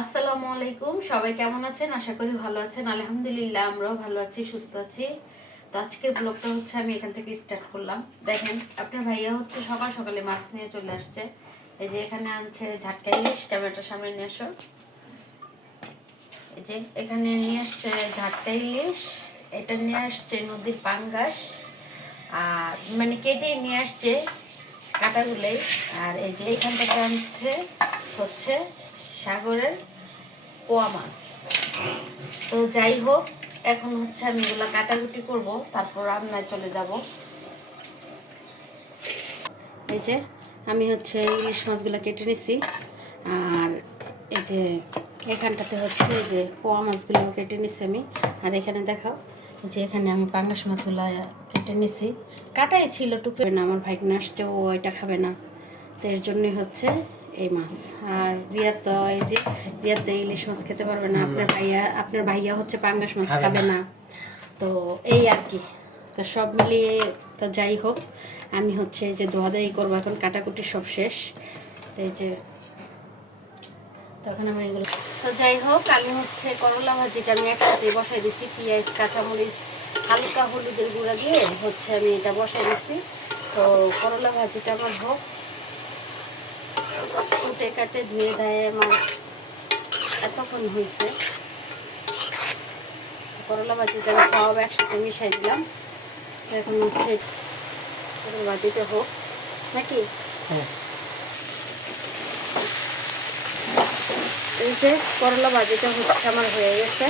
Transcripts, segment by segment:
আসসালামু আলাইকুম। সবাই কেমন আছেন? আশা করি ভালো আছেন। আলহামদুলিল্লাহ, আমরাও ভালো আছি, সুস্থ আছি। তো আজকের ব্লগটা হচ্ছে আমি এখান থেকে স্টার্ট করলাম। দেখেন, আপনার ভাইয়া হচ্ছে সকাল সকালে মাছ নিয়ে চলে আসছে। এই যে এখানে আনছে ঝাটকা ইলিশ ক্যামেরাটার সামনে নিয়ে আসো। এই যে এখানে নিয়ে আসছে ঝাটকা ইলিশ, এটা নিয়ে আসছে নদীর পাঙ্গাস, আর মানে কেটে নিয়ে আসছে কাটাগুলোই। আর এই যে এখান থেকে আনছে হচ্ছে সাগরের পোয়া মাছ। তো যাই হোক এখন হচ্ছে আমি এগুলো কাটাকুটি করব, তারপর রান্নায় চলে যাব। এই যে, আমি হচ্ছে ইলিশ মাছগুলো কেটে নিছি। আর এই যে, এখানটাতে হচ্ছে এই যে পোয়া মাছগুলো কেটে নিছি আমি। আর এখানে দেখাও যে এখানে আমি পাঙ্গাস মাছগুলো কেটে নিছি। কাটাই ছিল টুকরে না, আমার ভাইকনা আসছে, ও এটা খাবে না। তো এর জন্যই হচ্ছে এই মাছ। আর রিয়া তো এই যে রিয়া তো ইলিশ মাছ খেতে পারবে না। আপনার ভাইয়া আপনার ভাইয়া হচ্ছে পাঙ্গাস মাছ খাবে না। তো এই আর কি। তো সব মিলিয়ে তো যাই হোক আমি হচ্ছে এই যে দোয়াদাই করব। এখন কাটাকুটি সব শেষ। তো এই যে তখন আমি এগুলো তো যাই হোক আমি হচ্ছে করলা ভাজিটা আমি একসাথে বসাই দিচ্ছি পেঁয়াজ কাঁচামরিচ হালকা হলুদের গুঁড়া দিয়ে হচ্ছে আমি এটা বসাই দিচ্ছি তো করলা ভাজিটা আমার হোক। কুটে কাটে ধুয়ে দেয় আমার এতক্ষণ হয়েছে। করলা ভাজিটা আমি সব একসাথে মিশাই দিলাম। এখন হচ্ছে করলা ভাজিটা হোক নাকি? এই যে করলা ভাজিটা হচ্ছে আমার হয়ে গেছে।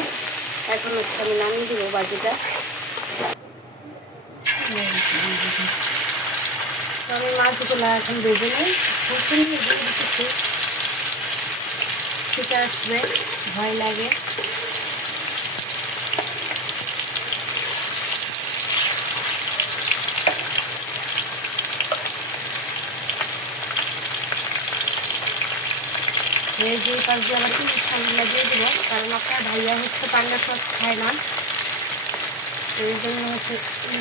এখন হচ্ছে আমি নামিয়ে দিব ভাজিটা তো আমি মাছগুলো এখন ভেজে নিই। প্রথমে দিতেছি সেটা আসবে, ভয় লাগে। ভেজে পাশ দিয়ে আবার তিন ছাগলা দিয়ে দেবো কারণ আপনার ভাইয়া হচ্ছে পান্ডা সব খায় না। তো এই জন্য হচ্ছে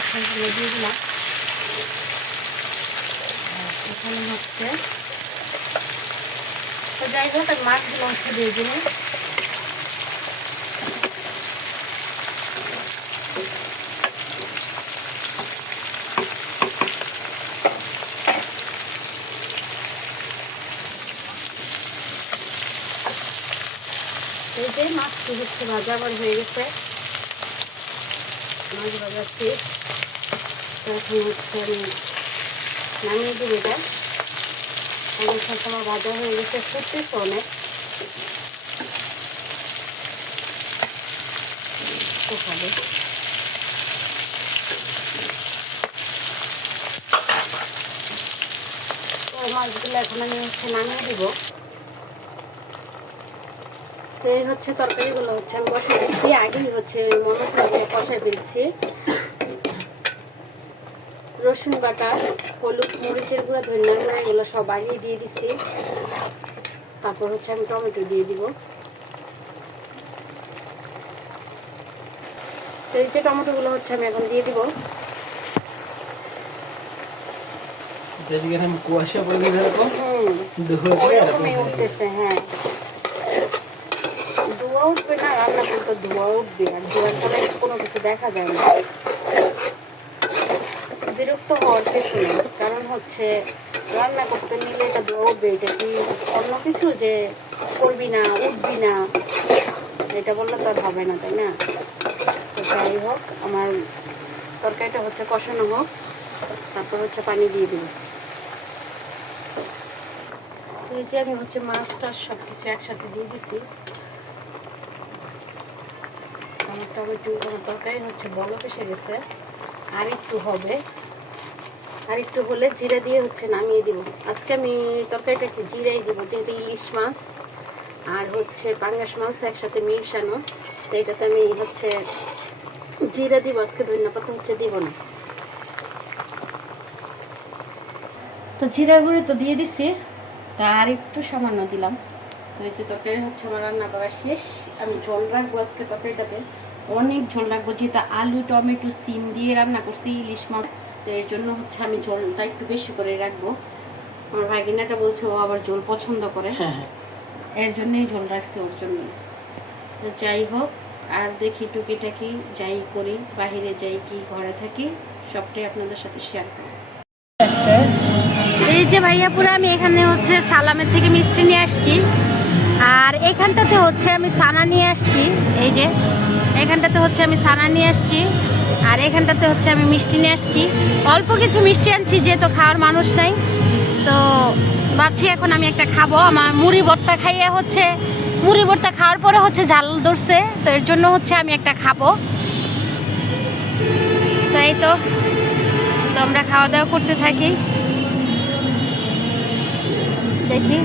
ছাগলা দিয়ে দিলাম। এখানে হচ্ছে যাই হোক, আর মাছগুলো হচ্ছে দিয়ে দিলাম। এই যে মাছটি হচ্ছে ভাজা, আবার হয়ে গেছে। মাছ ভাজা শেষ। এখন হচ্ছে আমি নামিয়ে দেবো এটা। অনেক সময় ভাজা হয়ে গেছে অনেক তো তো মাছগুলো এখন আমি হচ্ছে নামিয়ে দেবো। এই হচ্ছে তরকারিগুলো হচ্ছে আমি বসাই দিচ্ছি। আগেই হচ্ছে মনে দিয়ে কষাই ফেলছি রসুন বাটা হলুদ মরিচের গুঁড়া ধনিয়া গুঁড়া এগুলো সব আগেই দিয়ে দিচ্ছি। তারপর হচ্ছে আমি টমেটো দিয়ে দিব। এই যে টমেটোগুলো হচ্ছে আমি এখন দিয়ে দিব। কুয়াশা পড়বে উঠতেছে হ্যাঁ। ধোয়া উঠবে না রান্না করতে ধোয়া উঠবে আর ধোয়ার পরে কোনো কিছু দেখা যায় না। বিরক্ত হওয়ার কিছু নেই। কারণ হচ্ছে, রান্না করতে নিলে এটা উঠবে এটা কি অন্য কিছু যে করবি না, উঠবি না? এটা বললে তো আর হবে না, তাই না? তো যাই হোক, আমার তরকারিটা হচ্ছে কষানো হোক, তারপর হচ্ছে পানি দিয়ে তো এই যে আমি হচ্ছে মাছ টাছ সব কিছু একসাথে দিয়ে দিছি। আমার টমেটো তরকারি হচ্ছে বলক এসে গেছে। আর একটু হবে। আর একটু হলে জিরা দিয়ে হচ্ছে নামিয়ে দিব। আজকে আমি তরকারিটাকে জিরাই দিব, যেহেতু ইলিশ মাছ আর হচ্ছে পাঙ্গাস মাছ একসাথে মিশানো। তো এটাতে আমি হচ্ছে জিরা দিব, আজকে ধনিয়া পাতা হচ্ছে দিব না। তো জিরার গুঁড়ি তো দিয়ে দিছি, তা আর একটু সামান্য দিলাম। তো এই যে তরকারি হচ্ছে আমার রান্না করা শেষ। আমি ঝোল রাখব আজকে তরকারিটাতে। অনেক ঝোল রাখব, যেহেতু আলু, টমেটো, সিম দিয়ে রান্না করছি ইলিশ মাছ। তো এর জন্য হচ্ছে আমি ঝোলটা একটু বেশি করে রাখব। আমার ভাগিনাটা বলছে ও আবার ঝোল পছন্দ করে। হ্যাঁ হ্যাঁ। এর জন্যই ঝোল রাখছে ওর জন্য। তো যাই হোক আর দেখি টুকিটাকি যাই করি বাইরে যাই কি ঘরে থাকি সবটাই আপনাদের সাথে শেয়ার করব। এই যে ভাইয়াপুরা আমি এখানে হচ্ছে সালামের থেকে মিষ্টি নিয়ে আসছি। আর এখানটাতে হচ্ছে আমি সানা নিয়ে আসছি। এই যে এখানটাতে হচ্ছে আমি সানা নিয়ে আসছি। আর এখানটাতে হচ্ছে আমি মিষ্টি নিয়ে আসছি। অল্প কিছু মিষ্টি আনছি যেহেতু খাওয়ার মানুষ নাই। তো ভাবছি এখন আমি একটা খাব। আমার মুড়ি ভর্তা খাইয়ে হচ্ছে মুড়ি ভর্তা খাওয়ার পরে হচ্ছে ঝাল ধরছে। তো এর জন্য হচ্ছে আমি একটা খাব। তো এই তো তো আমরা খাওয়া দাওয়া করতে থাকি। দেখি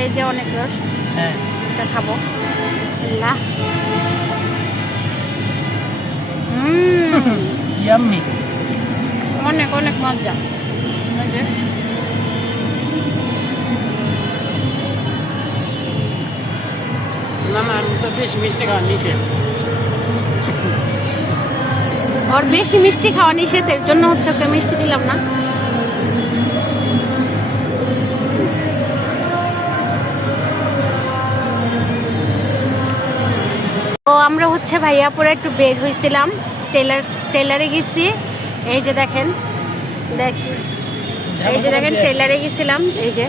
এই যে অনেক রস। হ্যাঁ। এটা খাব। বিসমিল্লাহ। ইয়াম্মি অনেক অনেক মজা এই না না আমি তো বেশ মিষ্টি খাওয়া নিষেধ ওর বেশি মিষ্টি খাওয়া নিষেধ এর জন্য হচ্ছে ওকে মিষ্টি দিলাম না। তো আমরা হচ্ছে ভাইয়াপুরে একটু বের হয়েছিলাম টেলার, টেলারে গেছি। এই যে দেখেন, দেখ, এই যে দেখেন, টেলারে গেছিলাম, এই যে।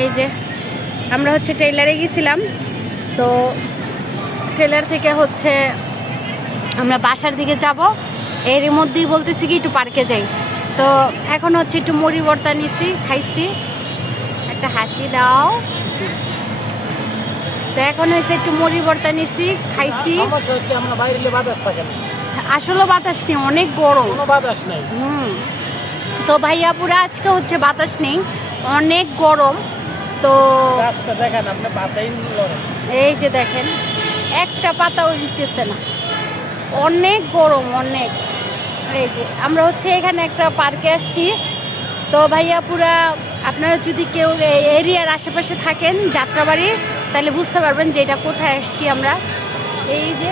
এই যে, আমরা হচ্ছে টেলারে গেছিলাম। তো টেলার থেকে হচ্ছে আমরা বাসার দিকে যাব। এরই মধ্যেই বলতেছি কি, একটু পার্কে যাই। তো এখন হচ্ছে একটু মুড়ি ভর্তা নিছি, খাইছি। একটা হাসি দাও। তো এখন হয়েছে একটু মুড়ি ভর্তা নিছি খাইছি। আমরা বাইরে বাতাস থাকে না। আসলে বাতাস নেই অনেক গরম। বাতাস নাই। হুম। তো ভাইয়া ভাইয়াপুরা আজকে হচ্ছে বাতাস নেই অনেক গরম। তো দেখেন আপনি পাতাই এই যে দেখেন একটা পাতাও দিতেছে না। অনেক গরম অনেক। এই যে আমরা হচ্ছে এখানে একটা পার্কে আসছি। তো ভাইয়া পুরা আপনারা যদি কেউ এরিয়ার আশেপাশে থাকেন যাত্রাবাড়ি তাহলে বুঝতে পারবেন যে এটা কোথায় আসছি আমরা। এই যে,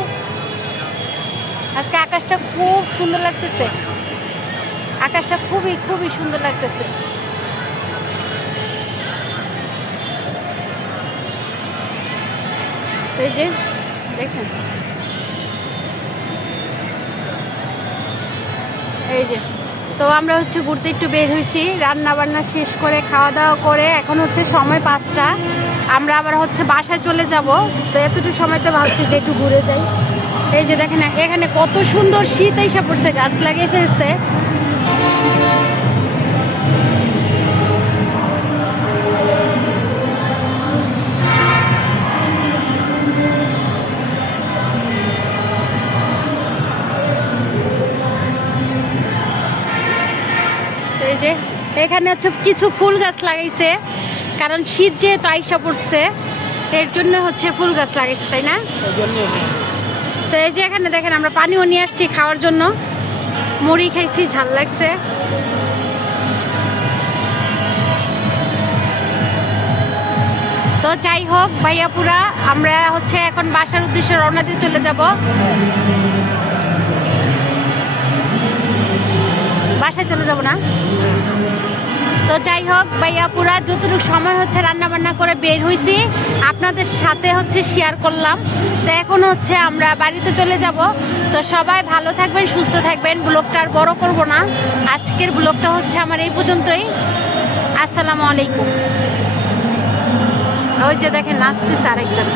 আজকে আকাশটা খুব সুন্দর লাগতেছে। আকাশটা খুবই খুবই সুন্দর লাগতেছে। এই যে, দেখছেন? এই যে। তো আমরা হচ্ছে ঘুরতে একটু বের হয়েছি রান্না বান্না শেষ করে খাওয়া দাওয়া করে, এখন হচ্ছে সময় পাঁচটা। আমরা আবার হচ্ছে বাসায় চলে যাব, তো এতটুকু সময় তো ভাবছি যে একটু ঘুরে যাই। এই যে দেখেন, এখানে কত সুন্দর শীত এসে পড়ছে, গাছ লাগিয়ে ফেলছে। এখানে হচ্ছে কিছু ফুল গাছ লাগাইছে, কারণ শীত যেহেতু আইসা পড়ছে, এর জন্য হচ্ছে ফুল গাছ লাগাইছে, তাই না? তো এই যে এখানে দেখেন, আমরা পানিও নিয়ে আসছি খাওয়ার জন্য। মুড়ি খাইছি, ঝাল লাগছে। তো যাই হোক ভাইয়াপুরা আমরা হচ্ছে এখন বাসার উদ্দেশ্যে রওনা দিয়ে চলে যাব। বাসায় চলে যাব না? তো যাই হোক ভাইয়াপুরা যতটুকু সময় হচ্ছে রান্না বান্না করে বের হয়েছি আপনাদের সাথে হচ্ছে শেয়ার করলাম। তো এখন হচ্ছে আমরা বাড়িতে চলে যাব। তো সবাই ভালো থাকবেন, সুস্থ থাকবেন। ব্লগটা আর বড় করব না। আজকের ব্লগটা হচ্ছে আমার এই পর্যন্তই। আসসালামু আলাইকুম। ওই যে দেখেন, নাচতেছে আরেকজন।